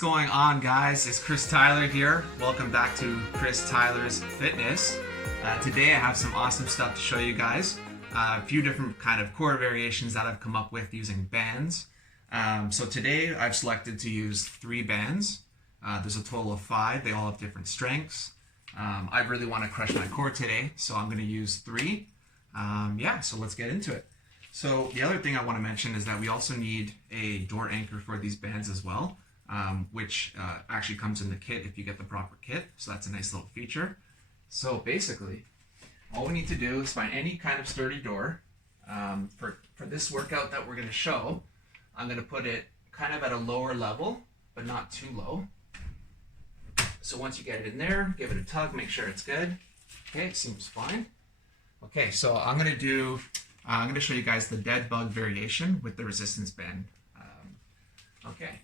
going on, guys? It's Chris Tyler here. Welcome back to Chris Tyler's Fitness. Today I have some awesome stuff to show you guys. A few different kind of core variations that I've come up with using bands. So today I've selected to use 3 bands. There's a total of 5. They all have different strengths. I really want to crush my core today, so I'm going to use 3. So let's get into it. So the other thing I want to mention is that we also need a door anchor for these bands as well, which actually comes in the kit if you get the proper kit. So that's a nice little feature. So basically, all we need to do is find any kind of sturdy door. For this workout that we're going to show, I'm going to put it kind of at a lower level, but not too low. So once you get it in there, give it a tug, make sure it's good. Okay, it seems fine. Okay, so I'm going to show you guys the dead bug variation with the resistance band. Okay.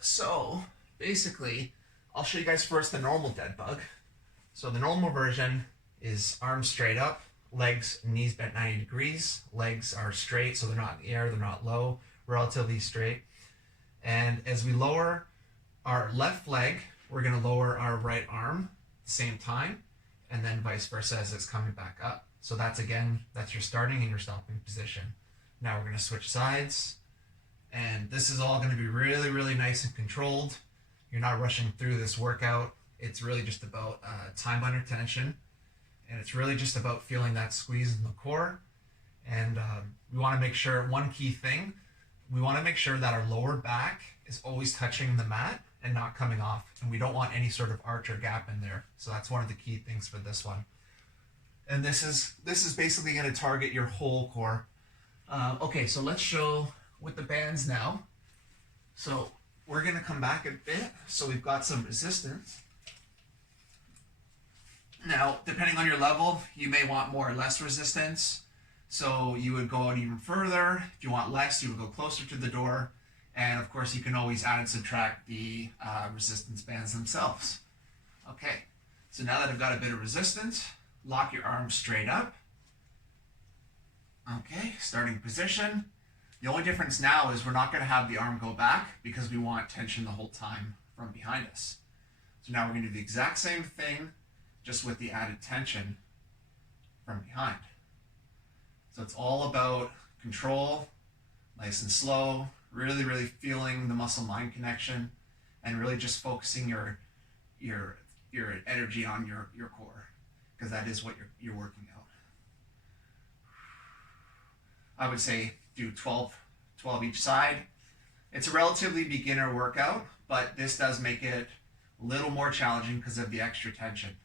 So basically, I'll show you guys first the normal dead bug. So the normal version is arms straight up, legs and knees bent 90 degrees. Legs are straight, so they're not in the air, they're not low, relatively straight. And as we lower our left leg, we're going to lower our right arm at the same time, and then vice versa as it's coming back up. So that's your starting and your stopping position. Now we're going to switch sides, and this is all going to be really, really nice and controlled. You're not rushing through this workout. It's really just about time under tension, and it's really just about feeling that squeeze in the core. And we want to make sure, one key thing, we want to make sure that our lower back is always touching the mat and not coming off, and we don't want any sort of arch or gap in there. So that's one of the key things for this one. And this is basically going to target your whole core. Okay, so let's show with the bands now. So we're going to come back a bit, so we've got some resistance. Now, depending on your level, you may want more or less resistance. So you would go out even further. If you want less, you would go closer to the door. And of course, you can always add and subtract the resistance bands themselves. Okay, so now that I've got a bit of resistance, lock your arms straight up. Okay, starting position. The only difference now is we're not going to have the arm go back because we want tension the whole time from behind us. So now we're going to do the exact same thing, just with the added tension from behind. So it's all about control, nice and slow, really, really feeling the muscle-mind connection, and really just focusing your energy on your core, because that is what you're working out. I would say do 12 each side. It's a relatively beginner workout, but this does make it a little more challenging because of the extra tension.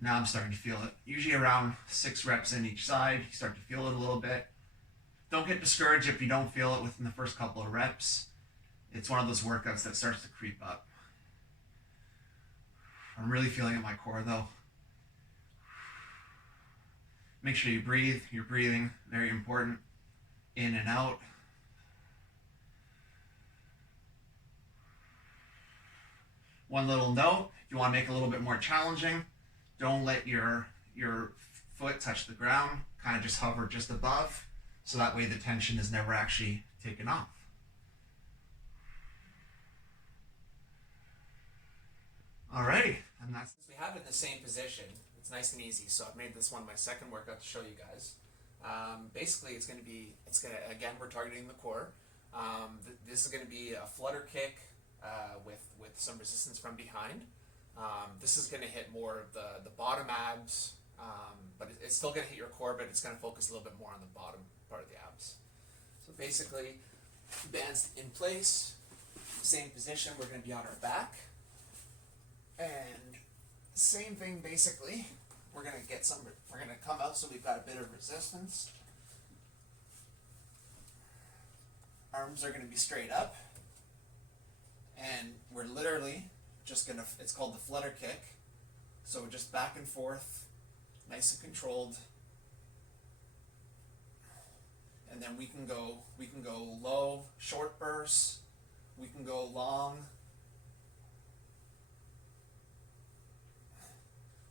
Now I'm starting to feel it. Usually around 6 reps in each side, you start to feel it a little bit. Don't get discouraged if you don't feel it within the first couple of reps. It's one of those workouts that starts to creep up. I'm really feeling it in my core though. Make sure you breathe. Your breathing, very important. In and out. One little note, if you want to make it a little bit more challenging, don't let your foot touch the ground. Kind of just hover just above, so that way the tension is never actually taken off. Alrighty, and that's we have it in the same position. It's nice and easy. So I've made this one my second workout to show you guys. Basically, again, we're targeting the core. This is going to be a flutter kick with some resistance from behind. This is going to hit more of the bottom abs, but it's still going to hit your core, but it's going to focus a little bit more on the bottom part of the abs. So basically, bands in place, same position, we're going to be on our back. And same thing basically, we're going to come out so we've got a bit of resistance. Arms are going to be straight up. And we're literally just going to, it's called the Flutter Kick. So we're just back and forth, nice and controlled. And then we can go low, short bursts. We can go long.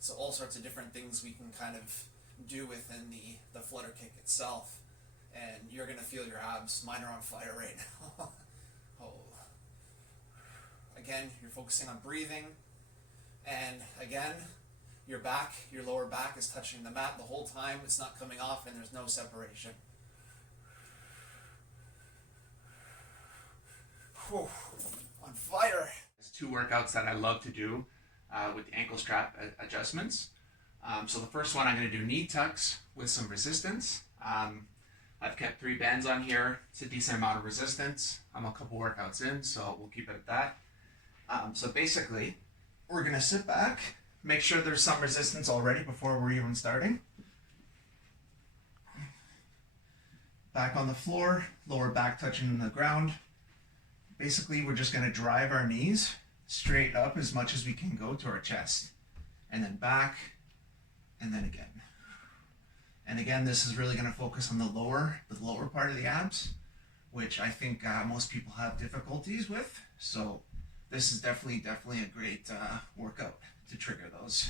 So all sorts of different things we can kind of do within the flutter kick itself. And you're going to feel your abs. Mine are on fire right now. Oh. Again, you're focusing on breathing. And again, your back, your lower back is touching the mat the whole time. It's not coming off and there's no separation. Whew. On fire. There's two workouts that I love to do with the ankle strap adjustments. So the first one, I'm going to do knee tucks with some resistance. I've kept 3 bands on here. It's a decent amount of resistance. I'm a couple workouts in, so we'll keep it at that. So basically, we're going to sit back, make sure there's some resistance already before we're even starting. Back on the floor, lower back touching the ground. Basically, we're just going to drive our knees straight up as much as we can go to our chest. And then back, and then again. And again, this is really going to focus on the lower part of the abs, which I think most people have difficulties with. So this is definitely a great workout to trigger those.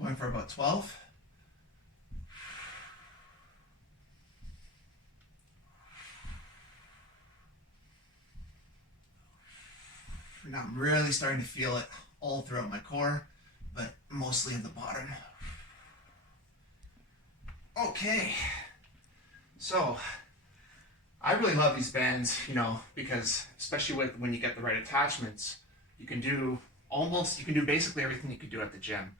Going for about 12. Now I'm really starting to feel it all throughout my core, but mostly at the bottom. Okay, so I really love these bands, you know, because especially when you get the right attachments, you can do basically everything you could do at the gym.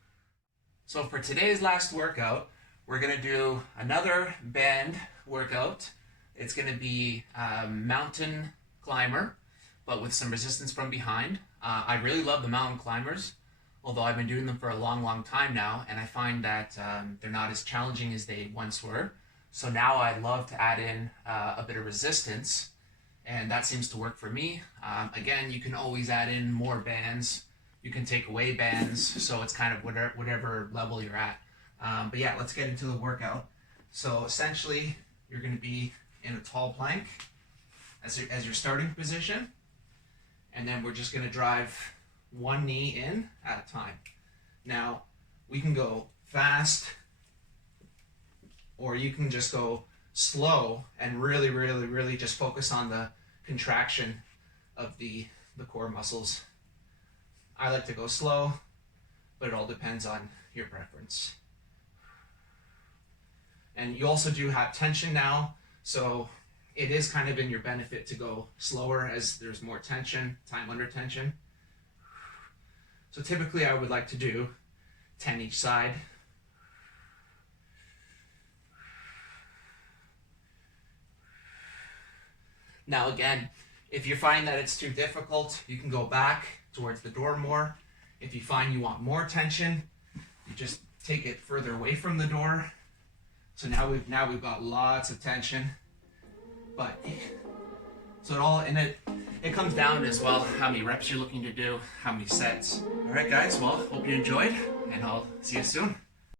So for today's last workout, we're going to do another band workout. It's going to be mountain climber, but with some resistance from behind. I really love the mountain climbers, although I've been doing them for a long time now, and I find that they're not as challenging as they once were. So now I love to add in a bit of resistance, and that seems to work for me. Again, you can always add in more bands. You can take away bands, so it's kind of whatever level you're at. But yeah, let's get into the workout. So essentially, you're going to be in a tall plank as your starting position, and then we're just going to drive one knee in at a time. Now, we can go fast, or you can just go slow and really just focus on the contraction of the core muscles. I like to go slow, but it all depends on your preference. And you also do have tension now, so it is kind of in your benefit to go slower as there's more tension, time under tension. So typically I would like to do 10 each side. Now again, if you're finding that it's too difficult, you can go back towards the door more. If you find you want more tension, you just take it further away from the door. So now we've got lots of tension. But so it comes down as well how many reps you're looking to do, how many sets. All right guys, well, hope you enjoyed, and I'll see you soon.